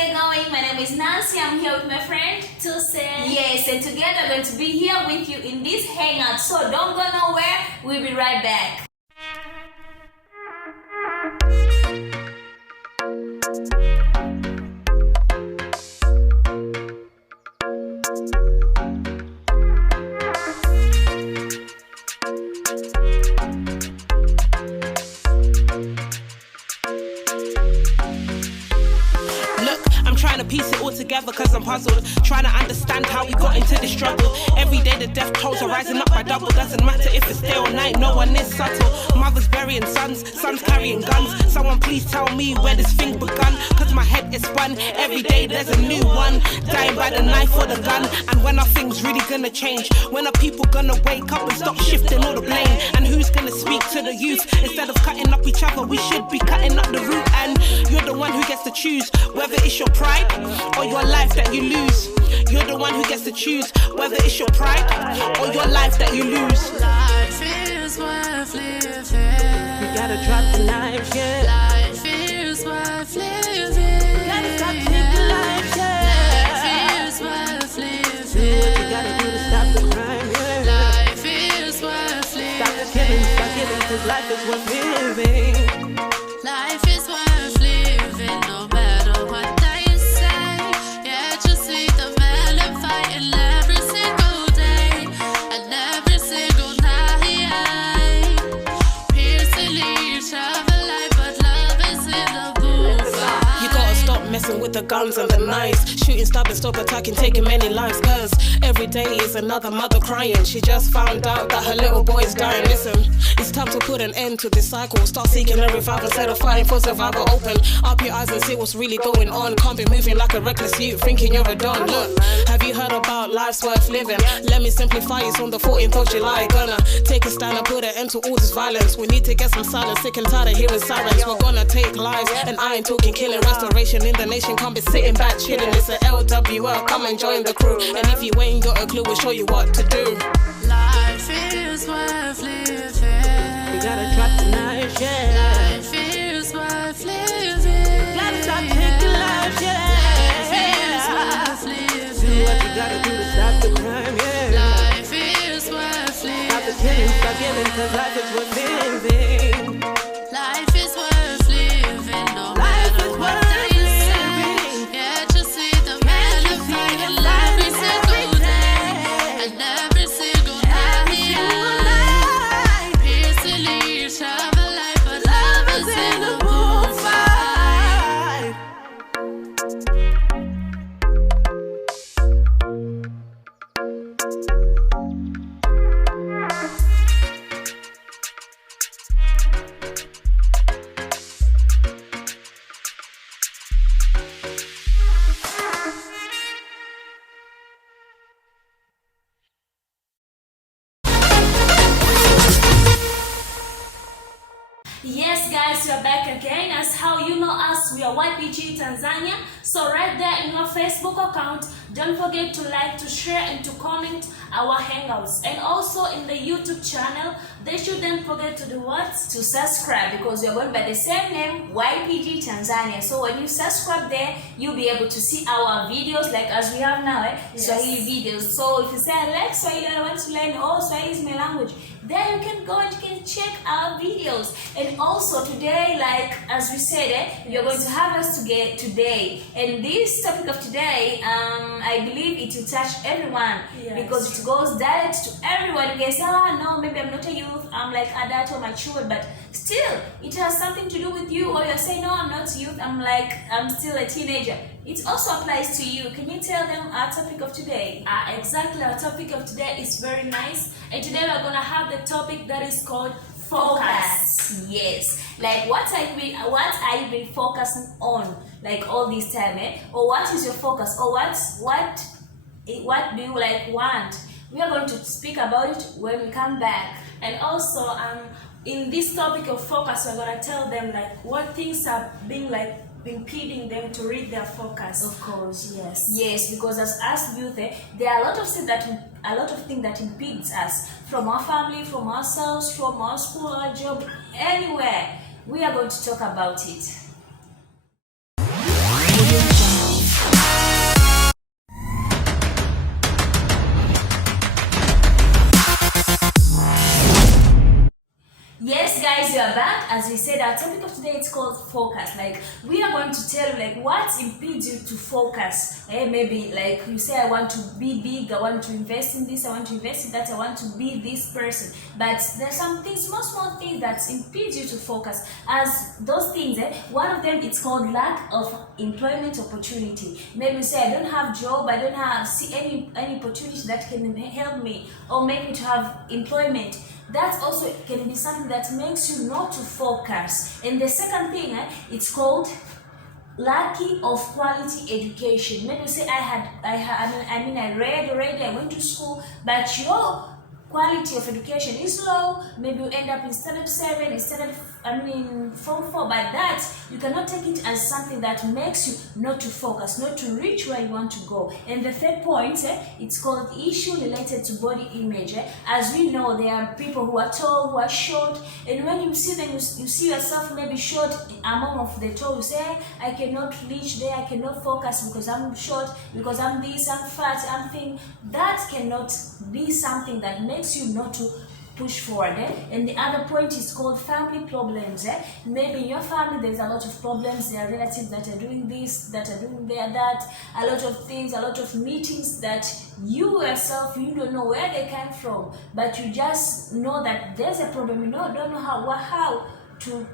day going? My name is Nancy. I'm here with my friend Tusen. Yes, and together we're going to be here with you in this hangout. So don't go nowhere. We'll be right back. Trying to piece it all together cause I'm puzzled. Trying to understand how we got into this struggle. Every day the death tolls are rising up by double. Doesn't matter if it's day or night, no one is subtle. Mothers burying sons, sons carrying guns. Someone please tell me where this thing begun. Cause my head is spun, every day there's a new one. Dying by the knife or the gun. And when are things really gonna change? When are people gonna wake up and stop shifting all the blame? And who's gonna speak to the youth? Instead of cutting up each other, we should be cutting up the root. And you're the one who gets to choose whether it's your pride or your life that you lose. You're the one who gets to choose whether it's your pride or your life that you lose. Life is worth living. You gotta drop the knife, yeah. Life is worth living. You gotta stop taking life, yeah. Life is worth living. Do what you gotta do to stop the crime, yeah. Life is worth living. Stop the killing, cause life is worth living. Life is worth living, no matter what they say. Yeah, just see the men and fighting every single day and every single night. Piercing each other life, but love is in the bullseye. You gotta stop messing with the guns and the knives. Shooting, stabbing, stop attacking, taking many lives. Cause every day is another mother crying. She just found out that her little boy is dying. Listen, it's time to put an end to this cycle. Start seeking a revival instead of fighting for survival. Open up your eyes and see what's really going on. Can't be moving like a reckless youth thinking you're a don. Look, have you heard about life's worth living? Let me simplify it. On the 14th of July, gonna take a stand and put an end to all this violence. We need to get some silence, sick and tired of hearing sirens. We're gonna take lives, and I ain't talking killing. Restoration in the nation, can't be sitting back chilling. It's a LWL, come and join the crew. And if you ain't got a clue, we'll show you what to do. Life is worth living. You gotta drop the knife, yeah. Life is worth living. Gotta stop taking lives, yeah. Life is worth living. Do what you gotta do to stop the crime, yeah. Life is worth living. Stop the killing, stop killing, cause life is worth living. Life is worth living, no matter what they say. Yeah, just see the man and fighting every single day and every single night. Piercing each other life, but love is in the bullseye. Yes guys, we are back again. As how you know us, we are YPG Tanzania. So right there in our Facebook account, don't forget to like, to share and to comment our hangouts. And also in the YouTube channel, they shouldn't forget to do what? To subscribe, because we are going by the same name, YPG Tanzania. So when you subscribe there, you'll be able to see our videos like as we have now, Yes. Swahili videos. So if you say I like Swahili, I want to learn, oh, Swahili is my language, then you can go and you can check our videos. And also today, like as we said, you're going to have us today. And this topic of today, I believe it will touch everyone. Yes. Because it goes direct to everyone. You can say, no, maybe I'm not a youth, I'm like adult or mature, but still it has something to do with you. Or you're saying, no, I'm not youth, I'm still a teenager. It also applies to you. Can you tell them our topic of today? Exactly, our topic of today is very nice. And today we're gonna have the topic that is called focus. Yes, like what are you been focusing on like all this time, or what is your focus, or what do you like want? We are going to speak about it when we come back. And also in this topic of focus, we're gonna tell them like what things are being like impeding them to read their focus. Of course, yes, because as youth, there are a lot of things that impedes us, from our family, from ourselves, from our school, our job, anywhere. We are going to talk about it. Yes guys, we are back. As we said, our topic of today is called focus. Like, we are going to tell you like what impedes you to focus. Maybe like you say, I want to be big, I want to invest in this, I want to invest in that, I want to be this person. But there's some things, small things that impedes you to focus. As those things, one of them, it's called lack of employment opportunity. Maybe you say, I don't have job, I don't have any opportunity that can help me, or maybe to have employment. That also can be something that makes you not to focus. And the second thing, it's called lacking of quality education. Maybe you say, I read already, I went to school, but your quality of education is low. Maybe you end up in standard 7, instead of form 4. But that, you cannot take it as something that makes you not to focus, not to reach where you want to go. And the third point, it's called issue related to body image. As we know, there are people who are tall, who are short, and when you see them, you see yourself maybe short among of the tall. You say, I cannot reach there, I cannot focus because I'm short, because I'm this, I'm fat, I'm thin. That cannot be something that makes you not to push forward. And the other point is called family problems. Maybe in your family there's a lot of problems. There are relatives that are doing this, that are doing that, a lot of things, a lot of meetings that you yourself, you don't know where they came from, but you just know that there's a problem. You don't know how to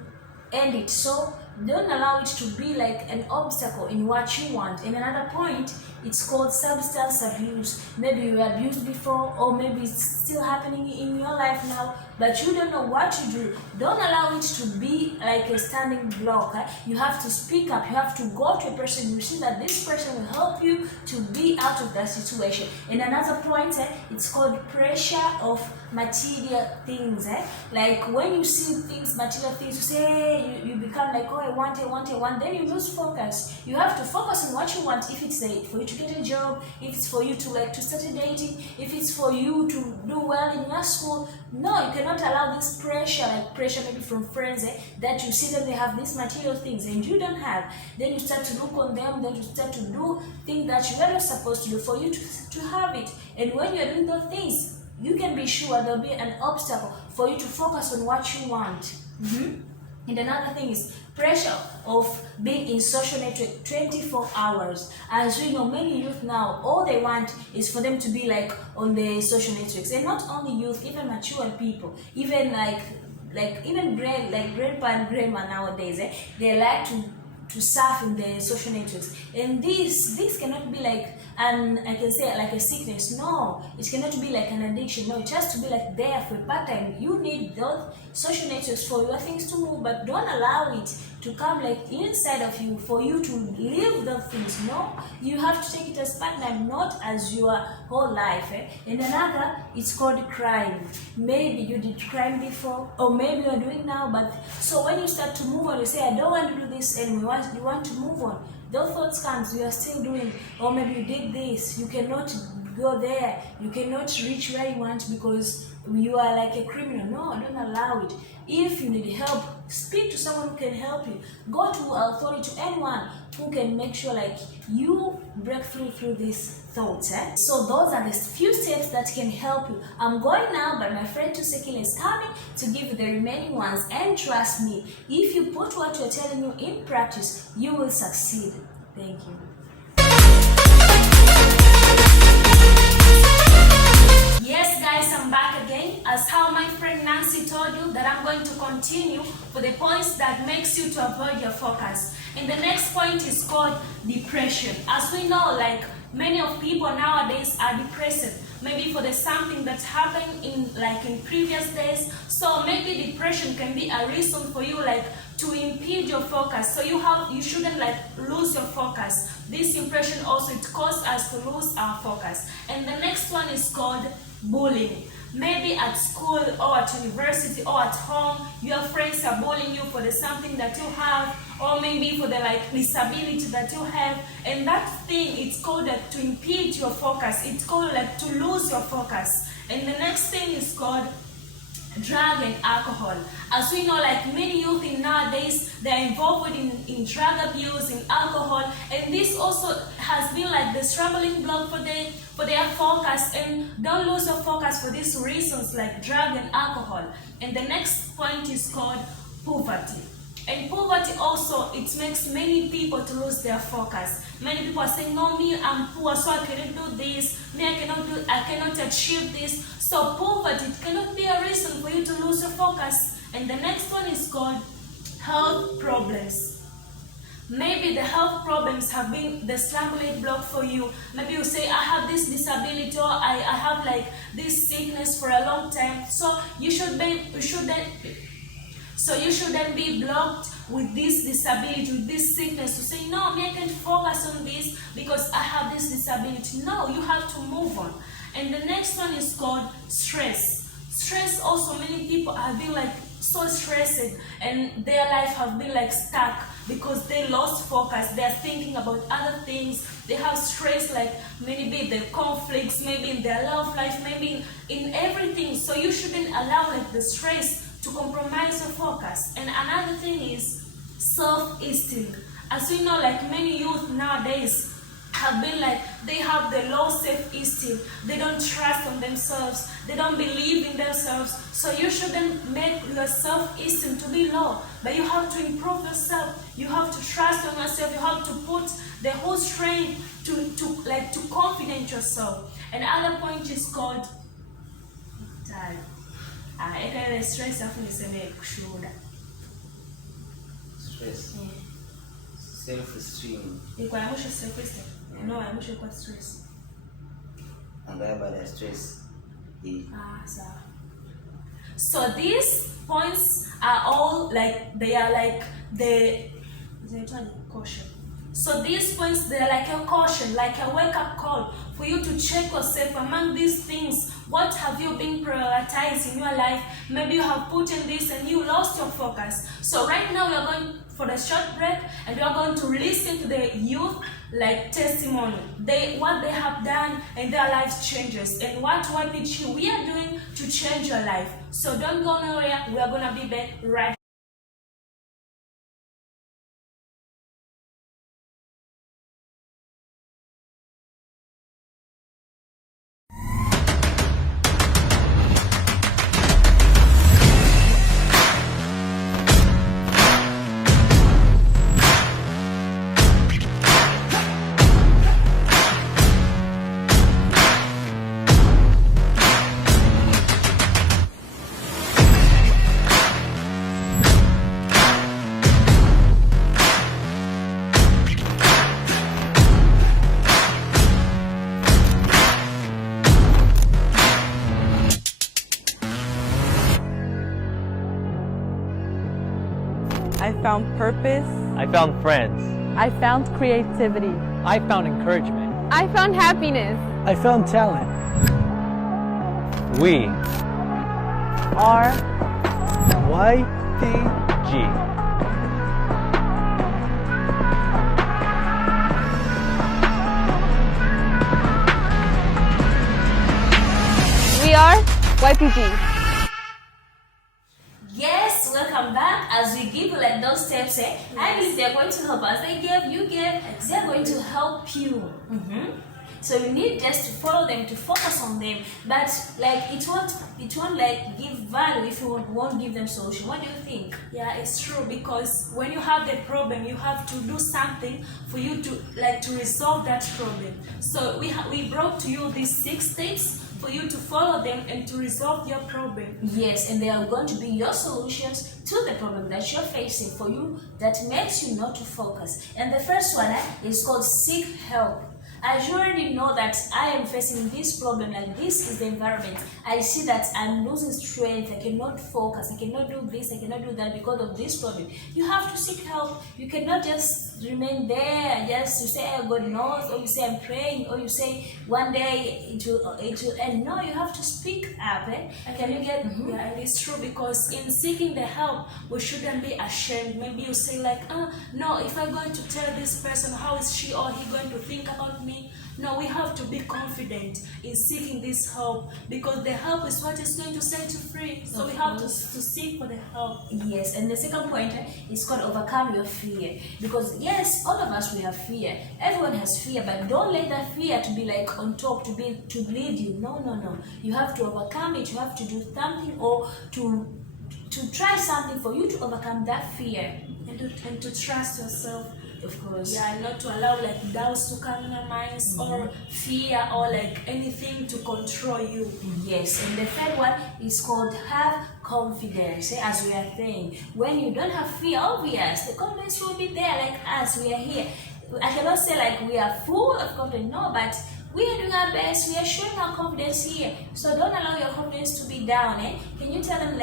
end it. So don't allow it to be like an obstacle in what you want. And another point, it's called substance abuse. Maybe you were abused before, or maybe it's still happening in your life now, but you don't know what to do. Don't allow it to be like a standing block. You have to speak up. You have to go to a person. You see that this person will help you to be out of that situation. And another point, it's called pressure of material things. Like when you see things, material things, you say, you become like, oh, I want, then you lose focus. You have to focus on what you want. If it's for you to get a job, if it's for you to start dating, if it's for you to do well in your school. No, you cannot allow this pressure, like pressure maybe from friends, that you see them, they have these material things and you don't have. Then you start to look on them, then you start to do things that you were not supposed to do for you to have it. And when you're doing those things, you can be sure there'll be an obstacle for you to focus on what you want. And another thing is pressure of being in social network 24 hours. As we know, many youth now, all they want is for them to be like on the social networks. And not only youth, even mature people, even like even grandpa and grandma nowadays, they like to surf in the social networks. And this cannot be like I can say like a sickness. No, it cannot be like an addiction. No, it has to be like there for a part-time. You need those social networks for your things to move, but don't allow it to come like inside of you for you to live those things. No, you have to take it as part-time, not as your whole life. And another, it's called crime. Maybe you did crime before, or maybe you're doing now, but so when you start to move on, you say, I don't want to do this anymore. You want to move on. Those thoughts comes, you are still doing, or maybe you did this, you cannot go there, you cannot reach where you want because you are like a criminal. No, don't allow it. If you need help, speak to someone who can help you. Go to authority, to anyone who can make sure like you break through these thoughts. So those are the few steps that can help you. I'm going now, but my friend Tusekile is coming to give you the remaining ones. And trust me, if you put what we're telling you in practice, you will succeed. Thank you. Yes guys, I'm back again. As how my friend Nancy told you that I'm going to continue for the points that makes you to avoid your focus. And the next point is called depression. As we know, like many of people nowadays are depressed. Maybe for the something that happened in previous days. So maybe depression can be a reason for you like to impede your focus. So you shouldn't like lose your focus. This impression also, it causes us to lose our focus. And the next one is called bullying. Maybe at school or at university or at home, your friends are bullying you for the something that you have, or maybe for the disability that you have, and that thing, it's called to impede your focus. It's called to lose your focus. And the next thing is called drug and alcohol. As we know, like many youth in nowadays, they're involved in drug abuse, in alcohol, and this also has been like the struggling block for their focus. And don't lose your focus for these reasons like drug and alcohol. And the next point is called poverty. And poverty also, it makes many people to lose their focus. Many people are saying, no, me, I'm poor, so I cannot do this. Me, I cannot achieve this. So poverty, it cannot be a reason for you to lose your focus. And the next one is called health problems. Maybe the health problems have been the stumbling block for you. Maybe you say, I have this disability, or I have like this sickness for a long time. So you shouldn't be blocked with this disability, with this sickness, to say, no, me, I can't focus on this because I have this disability. No, you have to move on. And the next one is called stress. Stress also, many people have been like so stressed and their life have been like stuck because they lost focus. They're thinking about other things. They have stress, like maybe the conflicts, maybe in their love life, maybe in everything. So you shouldn't allow like the stress to compromise your focus. And another thing is self-esteem. As we know, like many youth nowadays have been like, they have the low self-esteem. They don't trust on themselves. They don't believe in themselves. So you shouldn't make your self-esteem to be low, but you have to improve yourself. You have to trust on yourself. You have to put the whole strength to confident yourself. And other point is called stress. Stress. Self-esteem. No, I'm not stress. And thereby the stress. So these points are all like, they are like the caution. So these points, they're like a caution, like a wake-up call for you to check yourself among these things. What have you been prioritizing in your life? Maybe you have put in this and you lost your focus. So right now we are going for the short break and we are going to listen to the youth like testimony. What they have done and their life changes, and what YPG we are doing to change your life. So don't go nowhere. We are going to be back right. I found purpose. I found friends. I found creativity. I found encouragement. I found happiness. I found talent. We are YPG. We are YPG. Yes, welcome back. As we give you like those steps, I believe they're going to help us. They gave, they're going to help you. So you need just to follow them, to focus on them. But like it won't like give value if you won't give them solution. What do you think? Yeah, it's true, because when you have the problem, you have to do something for you to resolve that problem. So we brought to you these 6 steps for you to follow them and to resolve your problem. Yes, and they are going to be your solutions to the problem that you're facing for you, that makes you not to focus. And the first one is called seek help. As you already know that I am facing this problem, like this is the environment. I see that I'm losing strength, I cannot focus, I cannot do this, I cannot do that because of this problem. You have to seek help. You cannot just remain there, just you say, oh, God knows, or you say, I'm praying, or you say, one day it will end. No, you have to speak up. Can you get? Yeah, and it's true, because in seeking the help, we shouldn't be ashamed. Maybe you say like, no, if I'm going to tell this person, how is she or he going to think about me? me. No, we have to be confident in seeking this help, because the help is what is going to set you free. So we have to seek for the help. Yes, and the second point is called overcome your fear. Because yes, all of us, we have fear. Everyone has fear, but don't let that fear to be like on top, to lead you. No. You have to overcome it. You have to do something, or to try something for you to overcome that fear. And to trust yourself. Of course. Yeah, not to allow like doubts to come in your minds, or fear, or like anything to control you. Yes, and the third one is called have confidence. As we are saying, when you don't have fear, obvious, the confidence will be there. Like us, we are here. I cannot say like we are full of confidence, no, but we are doing our best. We are showing our confidence here. So don't allow your confidence to be down. Can you tell them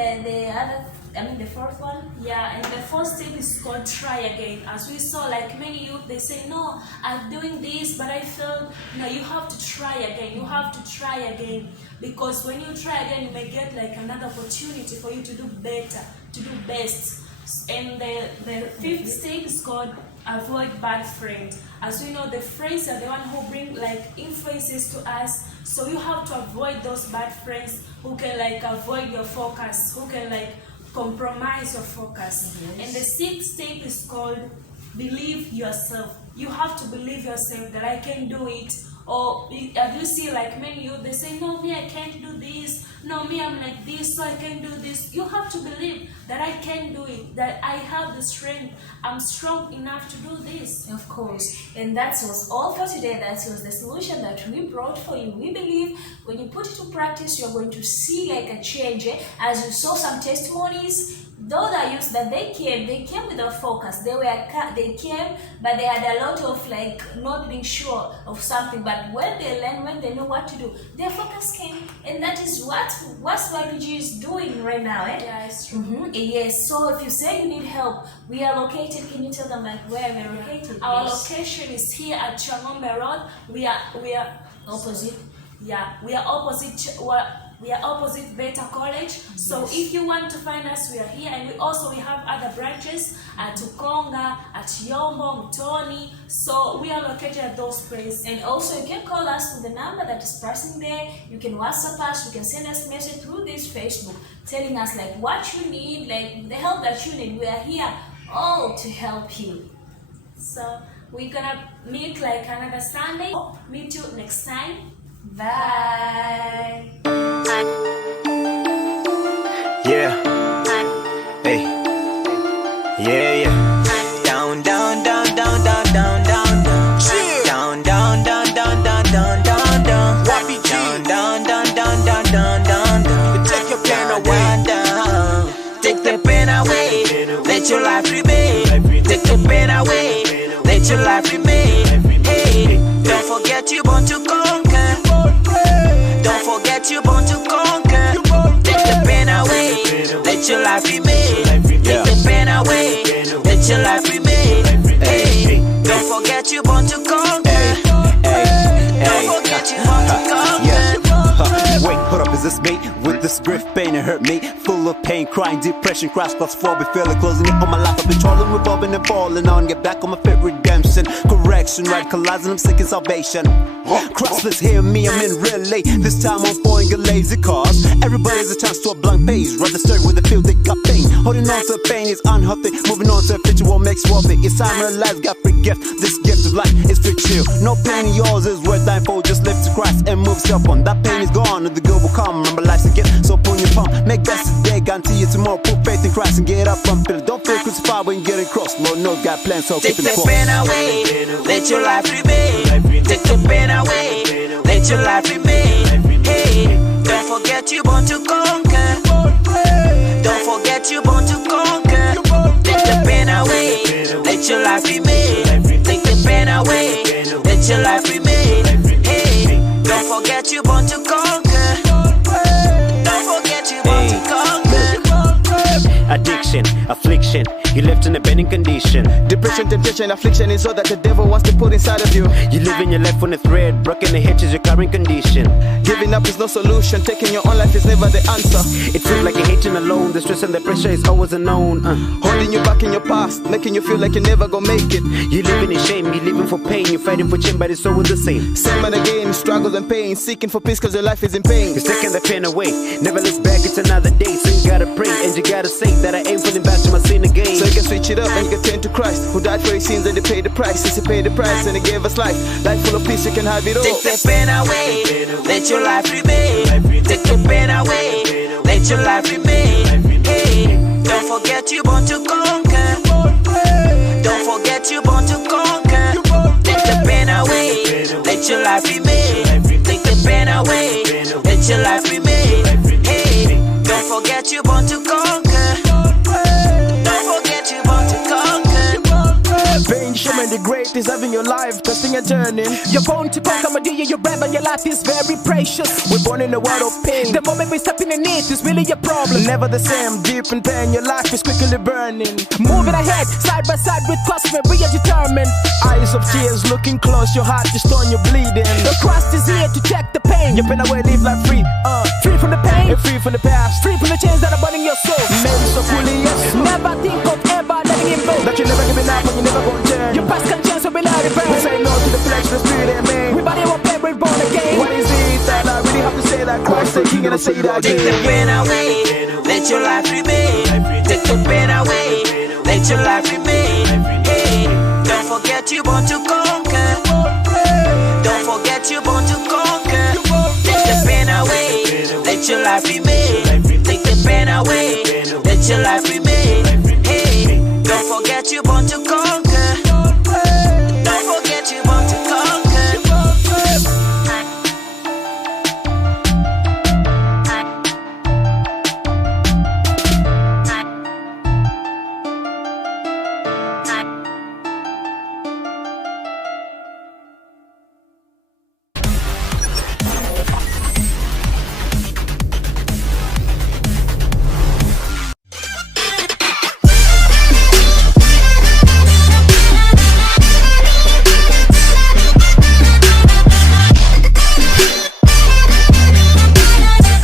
the fourth one? Yeah, and the first thing is called try again. As we saw, like many youth, they say, no, I'm doing this, but I failed. No, you have to try again. You have to try again. Because when you try again, you may get like another opportunity for you to do better, to do best. And the fifth thing is called avoid bad friends. As we know, the friends are the one who bring like influences to us. So you have to avoid those bad friends who can like avoid your focus, who can like compromise your focus. Yes. And the sixth step is called believe yourself. You have to believe yourself that I can do it. Or have you see like many youth, they say, no, me, I can't do this. No, me, I'm like this, so I can't do this. You have to believe that I can do it, that I have the strength. I'm strong enough to do this. Of course. And that was all for today. That was the solution that we brought for you. We believe when you put it to practice, you're going to see like a change. As you saw some testimonies, those are youths that they came with a focus. They came, but they had a lot of like not being sure of something. But when they learn, when they know what to do, their focus came, and that is what YPG is doing right now. Yeah, it's true. Yes. So if you say you need help, we are located. Can you tell them like where we're located? Our Yes. location is here at Changombe Road. We are Opposite. Yeah, we are opposite. We are opposite Beta College. So if you want to find us, we are here. And we have other branches at Tukonga, at Yombo, Mtoni. So we are located at those places. And also you can call us with the number that is pressing there. You can WhatsApp us. You can send us message through this Facebook telling us like what you need, like the help that you need. We are here all to help you. So we're gonna meet like another Sunday. Meet you next time. Bye. Yeah. Hey. Yeah. Down, down, down, down, down, down, down, down. Down, down, down, down, down, down, down, down. Down, down, down, down, down, down, down, down. Take your pain away. Down. Take the pain away. Let your life remain. Take the pain away. Let your life remain. Hey, don't forget you born to conquer. Don't forget you born to conquer. Take the pain away. Let your life remain. Take the pain away. Let your life remain. Hey, don't forget you born to conquer. Don't forget you born to conquer. Wait, hold up, is this me? With this grief, pain, it hurt me. Full of pain, crying, depression, crash, plus 4, be feeling closing in on my life. I've been trolling, revolving and falling on. Get back on my fit, redemption, correction, radicalizing, I'm seeking salvation. Crossless, hear me, I'm in relay. This time I'm following a lazy cause. Everybody has a chance to a blank page. Rather start with the feel they got pain. Holding on to pain is unhealthy. Moving on to a future what makes worthy. It's time to realize God free gift. This gift of life is for you. No pain in yours is worth dying for. Just live to Christ and move self on. That pain is gone and the good will come. Remember life's a gift, so pull your palm. Make best today, guarantee you tomorrow. Put faith in Christ and get up from it. Don't feel crucified when you're getting crossed. Lord knows God plans, so take keep it the pain away. Let your life remain. Take the pain away. Let your life remain. Hey, don't forget you born to conquer. Don't forget you born to conquer. Take the pain away. Let your life remain. Take the pain away. Let your life remain. Hey, don't forget you born to conquer. Don't forget you born to conquer. addiction, affliction. You you're left in a bending condition. Depression, temptation, affliction is all that the devil wants to put inside of you. You living your life on a thread, broken the hitch is your current condition. Giving up is no solution, taking your own life is never the answer. It feels like you're hating alone, the stress and the pressure is always unknown. Holding you back in your past, making you feel like you never gonna make it. You living in shame, you living for pain, you're fighting for change, but it's always the same. Same and again, struggles and pain, seeking for peace cause your life is in pain. You're taking the pain away, never look back, it's another day. So you gotta pray, and you gotta say that I ain't falling back to my sin again. So you can switch it up and you can turn to Christ, who died for your sins and he paid the price. Since he paid the price and he gave us life, life full of peace, you can have it all. Take the pain away, let your life remain. Take the pain away, let your life remain. Hey, don't forget you born to conquer. Don't forget you born to conquer. Take the pain away, let your life remain. Take the pain away, let your life remain. Hey, don't forget you born to conquer. Don't forget you born to conquer. Pain, showing the great is having your life, testing and turning. You're born to conquer, my dear, you're brave and your life is very precious. We're born in a world of pain. The moment we step in it is really a problem. Never the same, deep in pain, your life is quickly burning. Moving ahead, side by side with customers, we are determined. Eyes of tears looking close, your heart is torn, you're bleeding. The Christ is here to check the pain. Your pain away, live life free. Free from the pain, and free from the past. free from the chains that are burning your soul. Made so fully, yes. Never think of ever letting him go. That you never giving up and you never gonna turn. Your past can change, so we let it burn. We say no to the flesh, the spirit and man. We body will pay, we're born again. What is it that I really have to say that Christ the King and I say that Take the pain away, let your life remain. Take the pain away, let your life remain. Hey, don't forget you born to conquer.